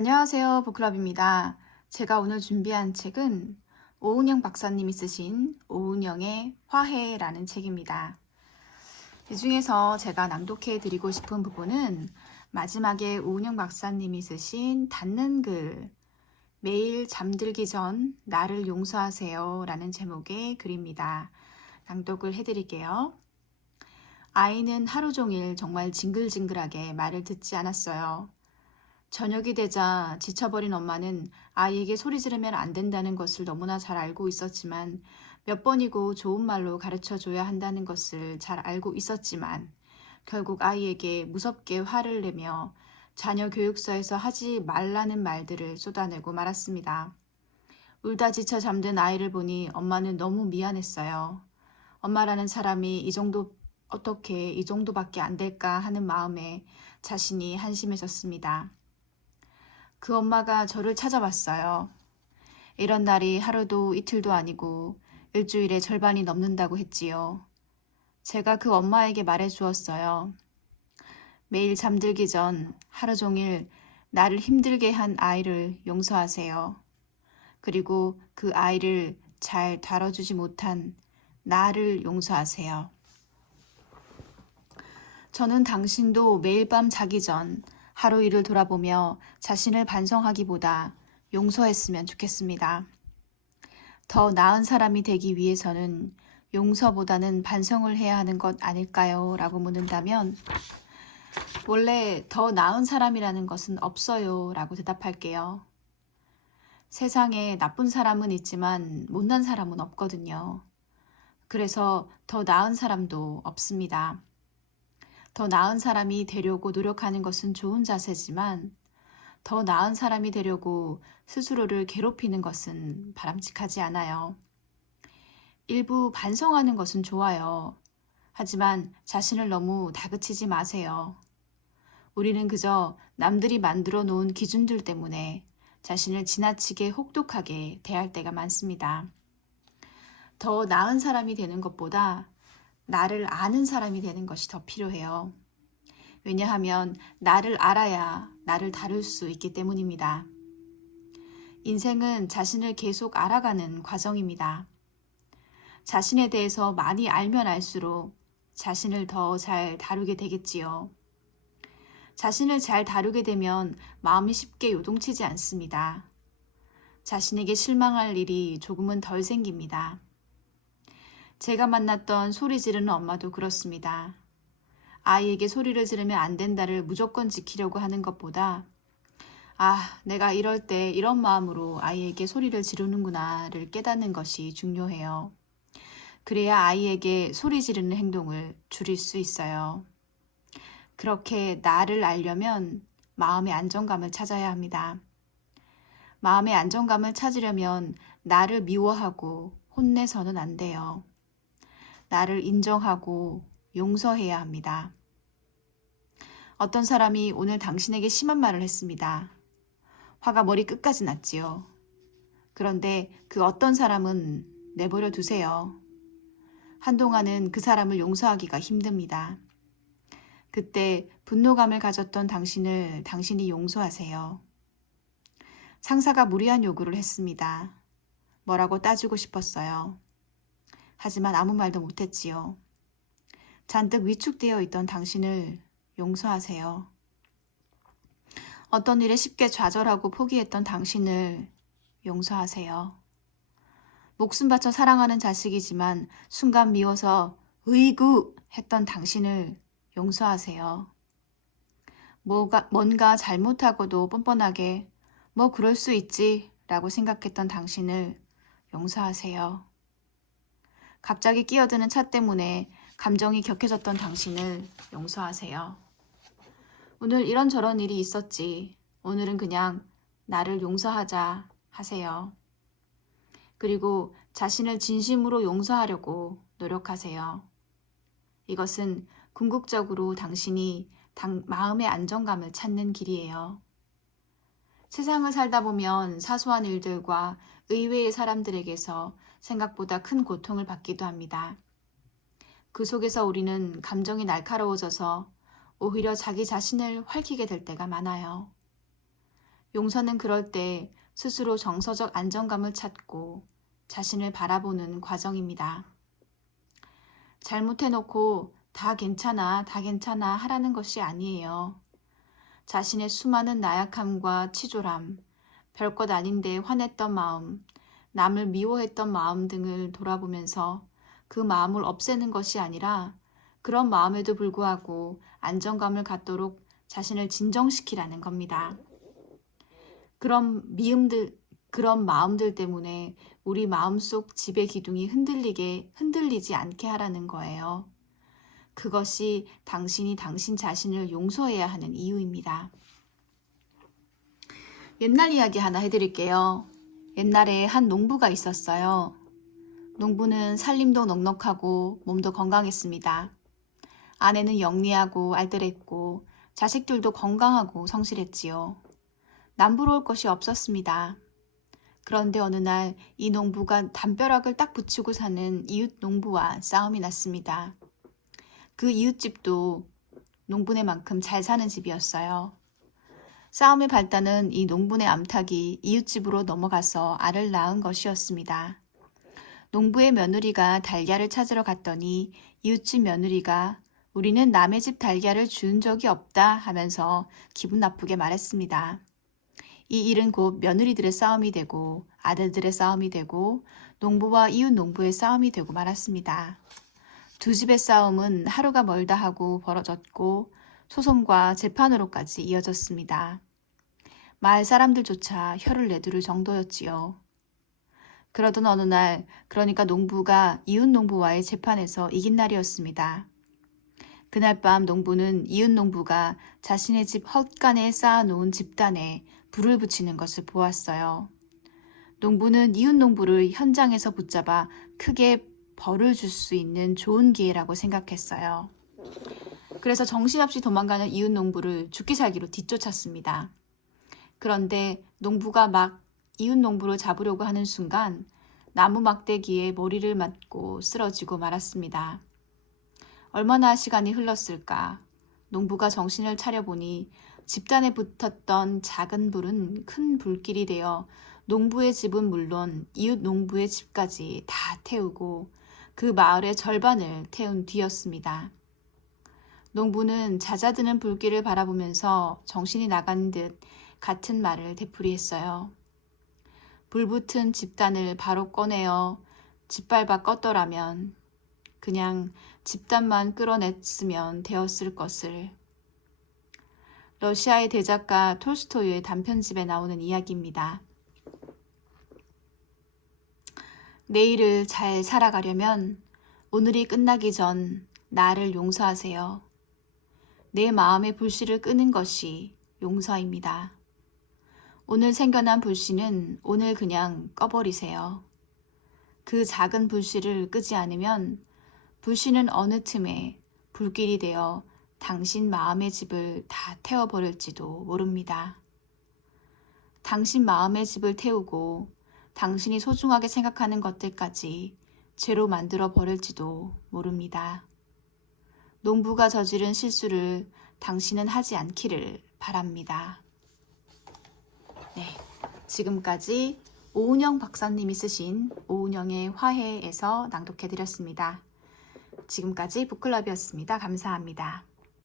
안녕하세요. 보클럽입니다. 제가 오늘 준비한 책은 오은영 박사님이 쓰신 오은영의 화해라는 책입니다. 이 중에서 제가 낭독해 드리고 싶은 부분은 마지막에 오은영 박사님이 쓰신 닫는 글, 매일 잠들기 전 나를 용서하세요 라는 제목의 글입니다. 낭독을 해드릴게요. 아이는 하루 종일 정말 징글징글하게 말을 듣지 않았어요. 저녁이 되자 지쳐버린 엄마는 아이에게 소리 지르면 안 된다는 것을 너무나 잘 알고 있었지만 몇 번이고 좋은 말로 가르쳐 줘야 한다는 것을 잘 알고 있었지만 결국 아이에게 무섭게 화를 내며 자녀 교육서에서 하지 말라는 말들을 쏟아내고 말았습니다. 울다 지쳐 잠든 아이를 보니 엄마는 너무 미안했어요. 엄마라는 사람이 어떻게 이 정도밖에 안 될까 하는 마음에 자신이 한심해졌습니다. 그 엄마가 저를 찾아왔어요. 이런 날이 하루도 이틀도 아니고 일주일의 절반이 넘는다고 했지요. 제가 그 엄마에게 말해 주었어요. 매일 잠들기 전 하루 종일 나를 힘들게 한 아이를 용서하세요. 그리고 그 아이를 잘 다뤄주지 못한 나를 용서하세요. 저는 당신도 매일 밤 자기 전 하루 일을 돌아보며 자신을 반성하기보다 용서했으면 좋겠습니다. 더 나은 사람이 되기 위해서는 용서보다는 반성을 해야 하는 것 아닐까요? 라고 묻는다면 원래 더 나은 사람이라는 것은 없어요 라고 대답할게요. 세상에 나쁜 사람은 있지만 못난 사람은 없거든요. 그래서 더 나은 사람도 없습니다. 더 나은 사람이 되려고 노력하는 것은 좋은 자세지만 더 나은 사람이 되려고 스스로를 괴롭히는 것은 바람직하지 않아요. 일부 반성하는 것은 좋아요. 하지만 자신을 너무 다그치지 마세요. 우리는 그저 남들이 만들어 놓은 기준들 때문에 자신을 지나치게 혹독하게 대할 때가 많습니다. 더 나은 사람이 되는 것보다 나를 아는 사람이 되는 것이 더 필요해요. 왜냐하면 나를 알아야 나를 다룰 수 있기 때문입니다. 인생은 자신을 계속 알아가는 과정입니다. 자신에 대해서 많이 알면 알수록 자신을 더 잘 다루게 되겠지요. 자신을 잘 다루게 되면 마음이 쉽게 요동치지 않습니다. 자신에게 실망할 일이 조금은 덜 생깁니다. 제가 만났던 소리 지르는 엄마도 그렇습니다. 아이에게 소리를 지르면 안 된다를 무조건 지키려고 하는 것보다 내가 이럴 때 이런 마음으로 아이에게 소리를 지르는구나를 깨닫는 것이 중요해요. 그래야 아이에게 소리 지르는 행동을 줄일 수 있어요. 그렇게 나를 알려면 마음의 안정감을 찾아야 합니다. 마음의 안정감을 찾으려면 나를 미워하고 혼내서는 안 돼요. 나를 인정하고 용서해야 합니다. 어떤 사람이 오늘 당신에게 심한 말을 했습니다. 화가 머리 끝까지 났지요. 그런데 그 어떤 사람은 내버려 두세요. 한동안은 그 사람을 용서하기가 힘듭니다. 그때 분노감을 가졌던 당신을 당신이 용서하세요. 상사가 무리한 요구를 했습니다. 뭐라고 따지고 싶었어요. 하지만 아무 말도 못했지요. 잔뜩 위축되어 있던 당신을 용서하세요. 어떤 일에 쉽게 좌절하고 포기했던 당신을 용서하세요. 목숨 바쳐 사랑하는 자식이지만 순간 미워서 으이구 했던 당신을 용서하세요. 뭔가 잘못하고도 뻔뻔하게 뭐 그럴 수 있지 라고 생각했던 당신을 용서하세요. 갑자기 끼어드는 차 때문에 감정이 격해졌던 당신을 용서하세요. 오늘 이런저런 일이 있었지. 오늘은 그냥 나를 용서하자 하세요. 그리고 자신을 진심으로 용서하려고 노력하세요. 이것은 궁극적으로 당신이 마음의 안정감을 찾는 길이에요. 세상을 살다 보면 사소한 일들과 의외의 사람들에게서 생각보다 큰 고통을 받기도 합니다. 그 속에서 우리는 감정이 날카로워져서 오히려 자기 자신을 핥히게 될 때가 많아요. 용서는 그럴 때 스스로 정서적 안정감을 찾고 자신을 바라보는 과정입니다. 잘못해놓고 다 괜찮아, 다 괜찮아 하라는 것이 아니에요. 자신의 수많은 나약함과 치졸함, 별것 아닌데 화냈던 마음, 남을 미워했던 마음 등을 돌아보면서 그 마음을 없애는 것이 아니라 그런 마음에도 불구하고 안정감을 갖도록 자신을 진정시키라는 겁니다. 그런 마음들 때문에 우리 마음속 지배 기둥이 흔들리지 않게 하라는 거예요. 그것이 당신이 당신 자신을 용서해야 하는 이유입니다. 옛날 이야기 하나 해드릴게요. 옛날에 한 농부가 있었어요. 농부는 살림도 넉넉하고 몸도 건강했습니다. 아내는 영리하고 알뜰했고 자식들도 건강하고 성실했지요. 남부러울 것이 없었습니다. 그런데 어느 날 이 농부가 담벼락을 딱 붙이고 사는 이웃 농부와 싸움이 났습니다. 그 이웃집도 농부네만큼 잘 사는 집이었어요. 싸움의 발단은 이 농부네 암탉이 이웃집으로 넘어가서 알을 낳은 것이었습니다. 농부의 며느리가 달걀을 찾으러 갔더니 이웃집 며느리가 우리는 남의 집 달걀을 준 적이 없다 하면서 기분 나쁘게 말했습니다. 이 일은 곧 며느리들의 싸움이 되고 아들들의 싸움이 되고 농부와 이웃 농부의 싸움이 되고 말았습니다. 두 집의 싸움은 하루가 멀다 하고 벌어졌고 소송과 재판으로까지 이어졌습니다. 마을 사람들조차 혀를 내두를 정도였지요. 그러던 어느 날, 그러니까 농부가 이웃 농부와의 재판에서 이긴 날이었습니다. 그날 밤 농부는 이웃 농부가 자신의 집 헛간에 쌓아놓은 집단에 불을 붙이는 것을 보았어요. 농부는 이웃 농부를 현장에서 붙잡아 크게 벌을 줄 수 있는 좋은 기회라고 생각했어요. 그래서 정신없이 도망가는 이웃 농부를 죽기 살기로 뒤쫓았습니다. 그런데 농부가 막 이웃 농부를 잡으려고 하는 순간 나무 막대기에 머리를 맞고 쓰러지고 말았습니다. 얼마나 시간이 흘렀을까? 농부가 정신을 차려보니 집단에 붙었던 작은 불은 큰 불길이 되어 농부의 집은 물론 이웃 농부의 집까지 다 태우고 그 마을의 절반을 태운 뒤였습니다. 농부는 잦아드는 불길을 바라보면서 정신이 나간 듯 같은 말을 되풀이했어요. 불붙은 집단을 바로 꺼내어 짓밟아 껐더라면 그냥 집단만 끌어냈으면 되었을 것을. 러시아의 대작가 톨스토이의 단편집에 나오는 이야기입니다. 내일을 잘 살아가려면 오늘이 끝나기 전 나를 용서하세요. 내 마음의 불씨를 끄는 것이 용서입니다. 오늘 생겨난 불씨는 오늘 그냥 꺼버리세요. 그 작은 불씨를 끄지 않으면 불씨는 어느 틈에 불길이 되어 당신 마음의 집을 다 태워버릴지도 모릅니다. 당신 마음의 집을 태우고 당신이 소중하게 생각하는 것들까지 죄로 만들어 버릴지도 모릅니다. 농부가 저지른 실수를 당신은 하지 않기를 바랍니다. 네, 지금까지 오은영 박사님이 쓰신 오은영의 화해에서 낭독해드렸습니다. 지금까지 북클럽이었습니다. 감사합니다.